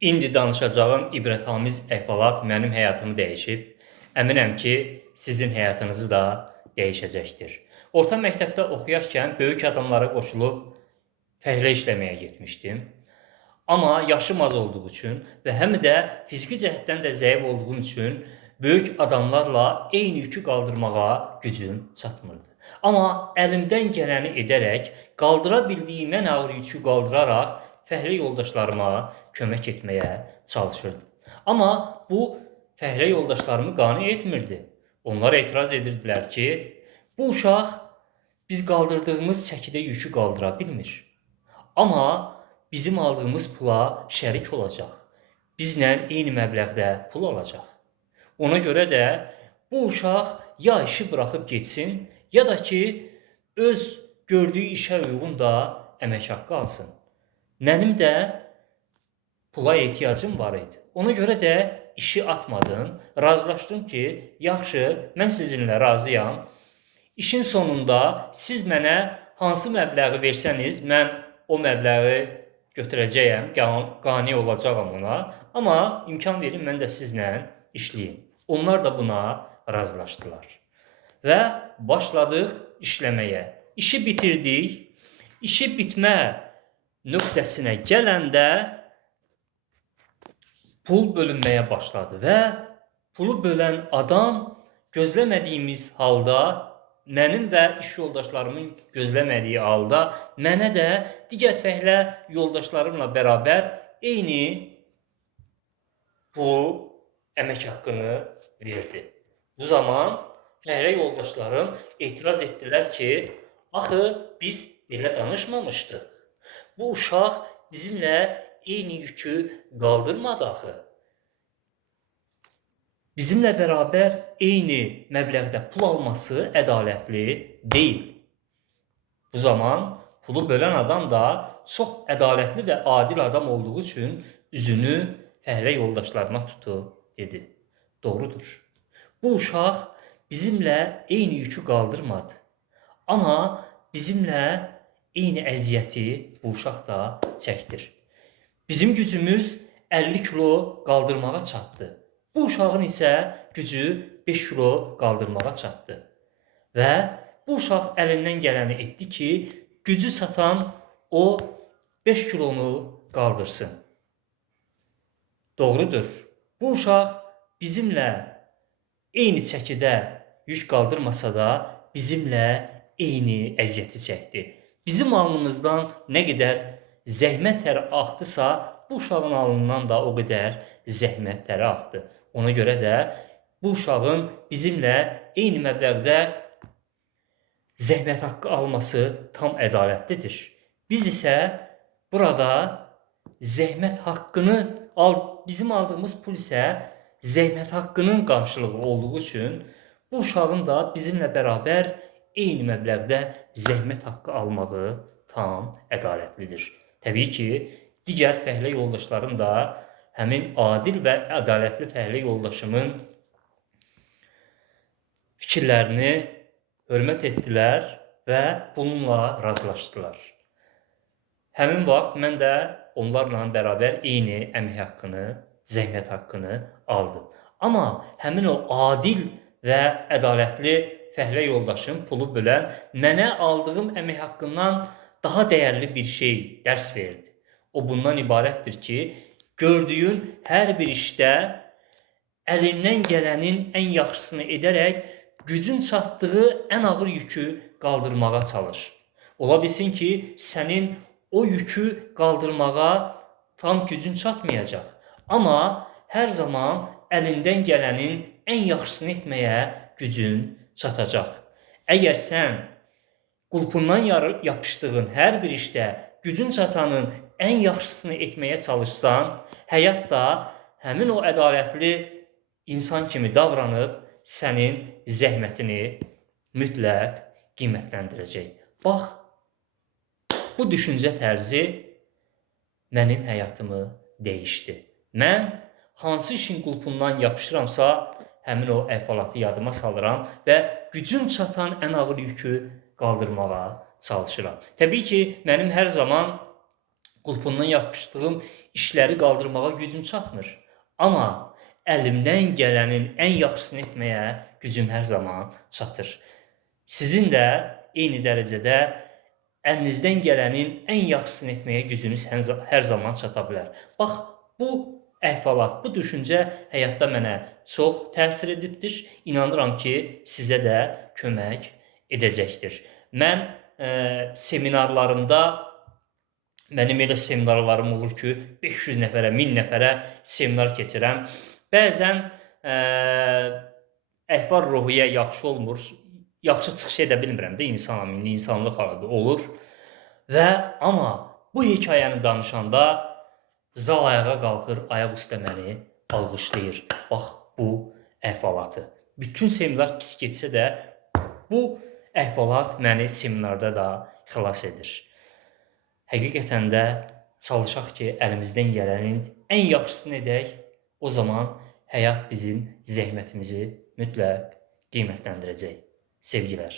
İndi danışacağım ibrətamiz əhvalat mənim həyatımı dəyişib. Əminəm ki, sizin həyatınızı da dəyişəcəkdir. Orta məktəbdə oxuyarkən böyük adamlara qoşulub fəhlə işləməyə getmişdim. Amma yaşım az olduğu üçün və həm də fiziki cəhətdən də zəif olduğum üçün böyük adamlarla eyni yükü qaldırmağa gücüm çatmırdı. Amma əlimdən gələni edərək, qaldıra bildiyim ən ağır yükü qaldıraraq fəhlə yoldaşlarıma kömək etməyə çalışırdım. Amma bu fəhlə yoldaşlarımı qane etmirdi. Onlar etiraz edirdilər ki, bu uşaq biz qaldırdığımız çəkidə yükü qaldıra bilmir. Amma bizim aldığımız pula şərik olacaq. Bizlə eyni məbləğdə pul alacaq. Ona görə də bu uşaq ya işi buraxıb getsin, ya da ki, öz gördüyü işə uyğun da əmək haqqı alsın. Mənim də pula ehtiyacım var idi. Ona görə də işi atmadım. Razılaşdım ki, yaxşı, mən sizinlə razıyam. İşin sonunda siz mənə hansı məbləği versəniz, mən o məbləği götürəcəyəm, qane olacağam ona. Amma imkan verin, mən də sizlə işləyim. Onlar da buna razılaşdılar. Və başladıq işləməyə. İşi bitirdik. İşi bitmə nöqtəsinə gələndə pul bölünməyə başladı və pulu bölən adam gözləmədiyimiz halda, mənim və iş yoldaşlarımın gözləmədiyi halda mənə də digər fəhlə yoldaşlarımla bərabər eyni pul əmək haqqını verdi. Bu zaman fəhlə yoldaşlarım etiraz etdilər ki, axı biz belə danışmamışdıq. Bu uşaq bizimlə eyni yükü qaldırmadı axı. Bizimlə bərabər eyni məbləğdə pul alması ədalətli deyil. Bu zaman pulu bölən adam da çox ədalətli və adil adam olduğu üçün üzünü fəhlə yoldaşlarına tutub dedi. Doğrudur. Bu uşaq bizimlə eyni yükü qaldırmadı. Amma bizimlə eyni əziyyəti bu uşaq da çəkdir. Bizim gücümüz 50 kilo qaldırmağa çatdı. Bu uşağın isə gücü 5 kilo qaldırmağa çatdı. Və bu uşaq əlindən gələni etdi ki, gücü çatan o 5 kilonu qaldırsın. Doğrudur. Bu uşaq bizimlə eyni çəkidə yük qaldırmasa da bizimlə eyni əziyyəti çəkdi. Bizim alnımızdan nə qədər zəhmət təri axdısa, bu uşağın alnından da o qədər zəhmət təri axdı. Ona görə də bu uşağın bizimlə eyni məbləğdə zəhmət haqqı alması tam ədalətlidir. Biz isə burada zəhmət haqqını bizim aldığımız pul isə zəhmət haqqının qarşılığı olduğu üçün bu uşağın da bizimlə bərabər eyni məbləğdə zəhmət haqqı almağı tam ədalətlidir. Təbii ki, digər fəhlə yoldaşlarım da həmin adil və ədalətli fəhlə yoldaşımın fikirlərini hörmət etdilər və bununla razılaşdılar. Həmin vaxt mən də onlarla bərabər eyni əmək haqqını, zəhmət haqqını aldım. Amma həmin o adil və ədalətli fəhlə yoldaşım pulu bölən mənə aldığım əmək haqqından daha dəyərli bir şey dərs verdi. O bundan ibarətdir ki, gördüyün hər bir işdə əlindən gələnin ən yaxşısını edərək gücün çatdığı ən ağır yükü qaldırmağa çalış. Ola bilsin ki, sənin o yükü qaldırmağa tam gücün çatmayacaq. Amma hər zaman əlindən gələnin ən yaxşısını etməyə gücün çatacaq. Əgər sən qulpundan yapışdığın hər bir işdə gücün çatanın ən yaxşısını etməyə çalışsan, həyat da həmin o ədalətli insan kimi davranıb sənin zəhmətini mütləq qiymətləndirəcək. Bax, bu düşüncə tərzi mənim həyatımı dəyişdi. Mən hansı işin qulpundan yapışıramsa, həmin o əhvalatı yadıma salıram və gücüm çatan ən ağır yükü qaldırmağa çalışıram. Təbii ki, mənim hər zaman qulpundan yapışdığım işləri qaldırmağa gücüm çatmır. Amma əlimdən gələnin ən yaxşısını etməyə gücüm hər zaman çatır. Sizin də eyni dərəcədə əlinizdən gələnin ən yaxşısını etməyə gücünüz hər zaman çata bilər. Bax, bu əhvalat, bu düşüncə həyatda mənə çox təsir edibdir. İnanıram ki, sizə də kömək edəcəkdir. Mən seminarlarımda mənim elə seminarlarım olur ki, 500 nəfərə, 1000 nəfərə seminar keçirəm. Bəzən əhval-ruhiyyə yaxşı olmur. Yaxşı çıxış edə bilmirəm də insanam, indi insanlıq halı olur. Amma bu hekayəni danışanda zal ayağa qalxır, ayaq üstə məni alqışlayır. Bax, bu əhvalatı. Bütün seminar pis getsə də, bu əhvalat məni seminarda da xilas edir. Həqiqətən də çalışaq ki, əlimizdən gələnin ən yaxşısını edək. O zaman həyat bizim zəhmətimizi mütləq qiymətləndirəcək. Sevgilər.